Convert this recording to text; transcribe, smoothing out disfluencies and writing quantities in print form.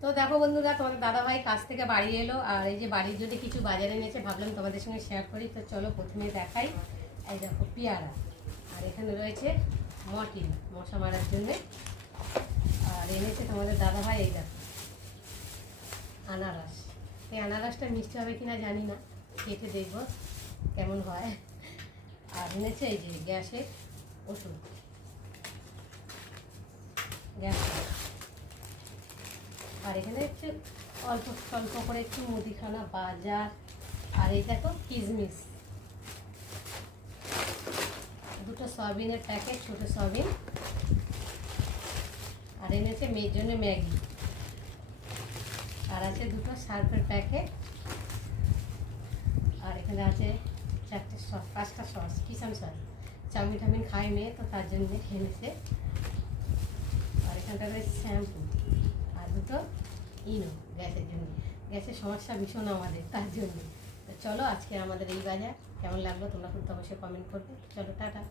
তো দেখো বন্ধুরা, তোমাদের দাদাভাই কাজ থেকে বাড়ি এলো, আর এই যে বাড়ির জন্য কিছু বাজারে এনেছে, ভাবলাম তোমাদের সঙ্গে শেয়ার করি। তো চলো প্রথমে দেখাই। এই দেখো পেয়ারা, আর এখানে রয়েছে মর্টিন মশা মারার জন্যে, আর এনেছে তোমাদের দাদাভাই এই দেখো আনারস। এই আনারসটা মিষ্টি হবে কিনা জানি না, কেটে দেখবো কেমন হয়। আর এনেছে এই যে গ্যাসের ওষুধ, গ্যাস। আর এখানে একটু অল্প স্বল্প করে একটু মুদিখানা বাজার। আর এই দেখো কিশমিশ, দুটো সয়াবিনের প্যাকেট, ছোটো সয়াবিন। আর এনেছে মেয়ের জন্য ম্যাগি। আর আছে দুটো সার্ফের প্যাকেট। আর এখানে আছে 4টে সস, 5টা সস, কিষান সস। চাউমিন টাউমিন খাই মেয়ে, তো তার জন্য এনেছে। আর এখানটা রয়েছে শ্যাম্পু, আর দুটো ইনো গ্যাসের জন্য। গ্যাসের সমস্যা ভীষণ আমাদের, তার জন্য। তো চলো আজকে আমাদের এই বাজার কেমন লাগলো তোমরা কিন্তু অবশ্যই কমেন্ট করবে। চলো টাটা।